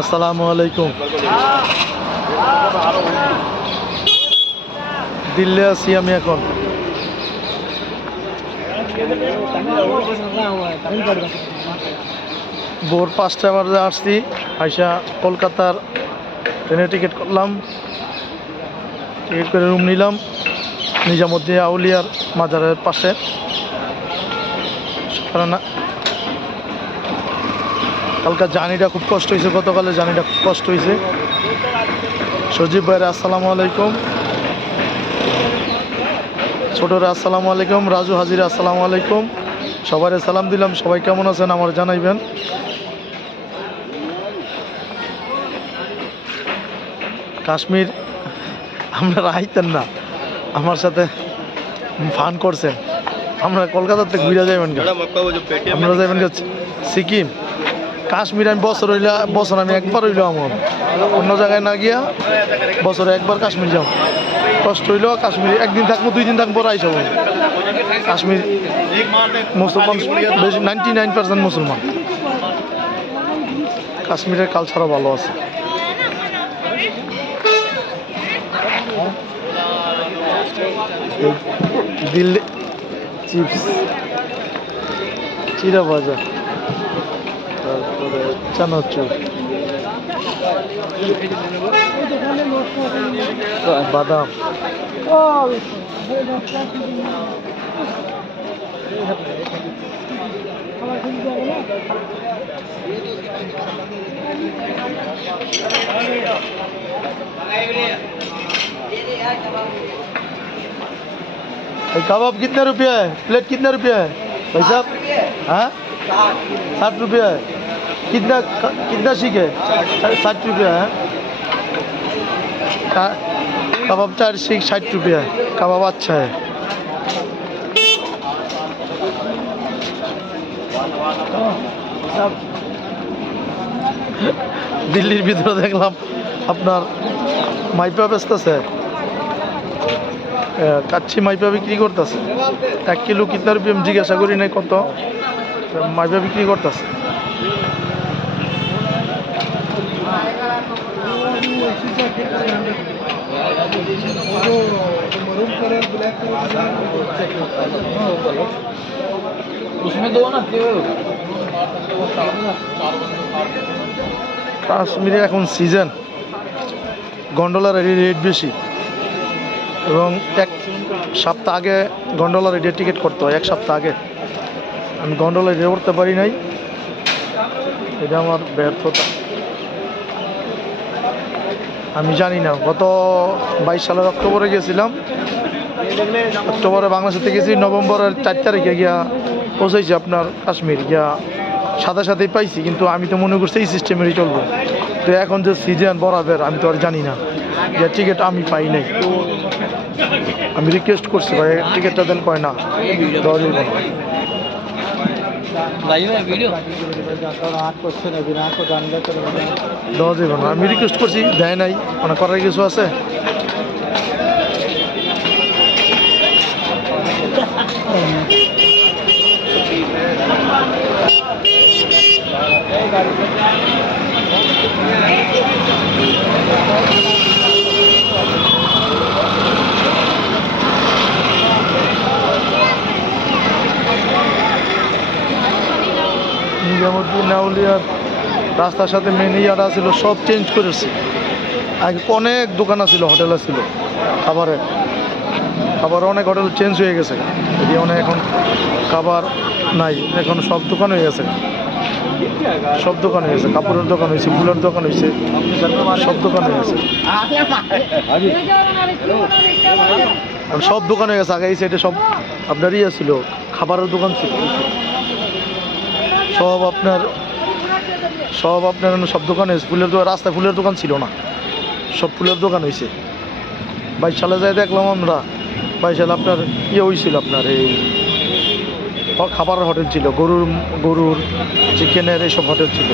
আসসালামু আলাইকুম। দিল্লি আছি আমি এখন। ভোর পাঁচটা বাজে আসছি, আইসা কলকাতার ট্রেনে টিকিট করলাম। টিকিট করে রুম নিলাম। নিজামুদ্দিন আউলিয়ার মাজারের পাশে। কালকার জার্নিটা খুব কষ্ট হয়েছে গতকালের জার্নিটা খুব কষ্ট হয়েছে। সজীব ভাইরা আসসালামু আলাইকুম। ছোটরা আসসালামু আলাইকুম রাজু হাজিরা আসসালামু আলাইকুম। সবাই সালাম দিলাম সবাই কেমন আছেন আমার জানাইবেন। কাশ্মীর আপনারা আইতেন না আমার সাথে ফান করছেন। আমরা কলকাতা থেকে ঘুরে যাবেন কেন? আপনারা যাবেন সিকিম। কাশ্মীর আমি বছর হইলে, বছর আমি একবার হইল আমার। অন্য জায়গায় না গিয়া বছরে একবার কাশ্মীর যাও। কষ্ট হইল, কাশ্মীর একদিন থাকব, দুই দিন থাকব আইসব কাশ্মীর মুসলমান, বেশি নাইনটি নাইন পার্সেন্ট মুসলমান। কাশ্মীরের কালচারও ভালো আছে। দিল্লি, চিপস চিরা ভাজা তারপরে চানাচুর বাদাম ये कबाब कितने रुपये है प्लेट कितने रुपये है भाई साहब हाँ साठ रुपये है कितना कितना सीख है साठ रुपये है का- कबाब चार सीख साठ रुपये है कबाब अच्छा है দিল্লির ভিতরে দেখলাম আপনার মাইপা বেচতেছে কাচ্ছি মাইপা বিক্রি করতেছে এক কিলো কিতনা রুপি আমি জিজ্ঞাসা করি নাই কত তো মাইপা বিক্রি করতেছে उसमें दो ना क्यों কাশ্মীরে এখন সিজন গন্ডোলার রেট বেশি এবং এক সপ্তাহ আগে গন্ডোলার রেটে টিকিট করতে হয় এক সপ্তাহ আগে আমি গন্ডোলার রেটে করতে পারি নাই এটা আমার ব্যর্থতা আমি জানি না। গত বাইশ সালের অক্টোবরে গেছিলাম। অক্টোবরে বাংলাদেশে গেছি নভেম্বরের চার তারিখে গিয়া পৌঁছেছি আপনার কাশ্মীর। গিয়া সাথে সাথেই পাইছি কিন্তু আমি তো মনে করছি এই সিস্টেমেরই চলবো। তো এখন যে সিজন বরাবের আমি তো আর জানি না যে টিকিট আমি পাই নাই। আমি রিকোয়েস্ট করছি ভাই টিকিটটা দেন কয় না ভিডিও দেওয়া যাবে না আমি রিকোয়েস্ট করছি দেয় নাই মানে করার কিছু আছে নিজামুদ্দিন নাউলিয়ার রাস্তার সাথে মেন ইয়ারা ছিল, সব চেঞ্জ করেছে। আগে অনেক দোকান ছিল হোটেল ছিল খাবারের খাবার অনেক হোটেল চেঞ্জ হয়ে গেছে। এটি অনেক এখন খাবার নাই, এখন সব দোকান হয়ে গেছে। সব দোকান হয়ে গেছে, কাপড়ের দোকান হয়েছে, ফুলের দোকান হয়েছে, সব দোকান হয়ে গেছে। সব দোকান হয়ে গেছে, আগে এই সাইডে সব আপনার ইয়ে ছিল, খাবারের দোকান ছিল। সব আপনার সব আপনার এখানে সব দোকানে ফুলের দোকান, রাস্তায় ফুলের দোকান ছিল না। সব ফুলের দোকান হয়েছে বাইশ সালে যাই দেখলাম আমরা, বাইশ সালে আপনার ইয়ে হয়েছিল আপনার এই খাবারের হোটেল ছিল, গরুর গরুর, চিকেনের এইসব হোটেল ছিল।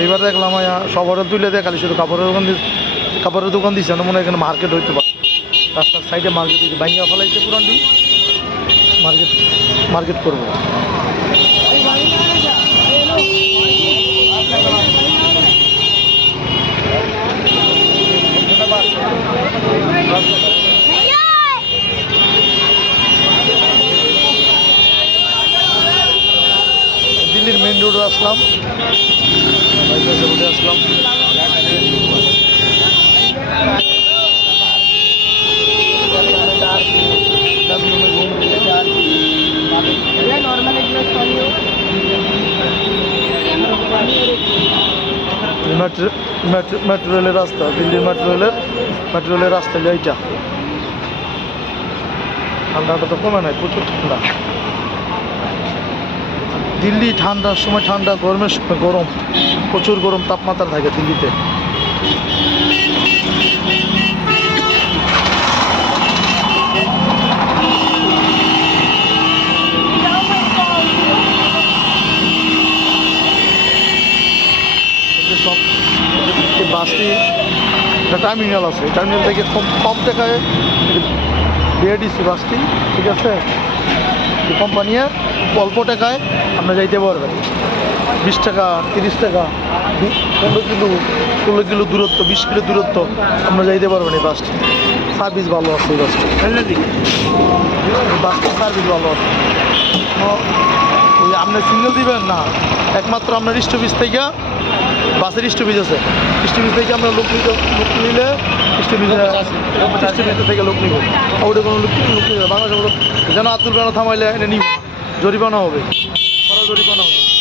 এইবার দেখলাম সব হোটেল তুলে দিয়ে, খালি শুধু কাপড়ের দোকান কাপড়ের দোকান দিচ্ছে না, মনে হয় এখানে মার্কেট হইতে পারে। রাস্তার সাইডে মার্কেট হয়েছে ভাঙ্গা ফেলাইছে পুরানটি মার্কেট মার্কেট করব। দিল্লির মেন রোডে আসলাম। মেট্রো রেলের রাস্তা, দিল্লির মেট্রো রেলের মেট্রো রেলের রাস্তা এইটা। ঠান্ডাটা তো কমে নাই, প্রচুর ঠান্ডা। দিল্লি ঠান্ডার সময় ঠান্ডা, গরমের সময় গরম, প্রচুর গরম তাপমাত্রা থাকে দিল্লিতে এই যে সব এই বাসটি একটা টার্মিনাল আছে। এই টার্মিনাল থেকে কম কম টাকায় বিএডিসি বাসটি ঠিক আছে? কোম্পানি অল্প টাকায় আপনার যাইতে পারবেন। বিশ টাকা তিরিশ টাকা পনেরো কিলো ষোলো কিলো দূরত্ব বিশ কিলো দূরত্ব আমরা যাইতে পারবেন এই বাসটি সার্ভিস ভালো আছে এই বাসটি বাসটির সার্ভিস ভালো আছে। আপনি সিঙ্গেল দিবেন না। একমাত্র আপনার স্টপিস থেকে বাসের স্টপিজ আছে। স্টপিজ থেকে আমরা লোক নিতে লোক নিলে স্টপিস থেকে লোক নিব। ওটা কোনো লোক লোক নিবে বাংলাদেশ যেন আব্দুল বেলা থামাইলে এনে নিব। জরিমানা হবে। জরিমানা হবে।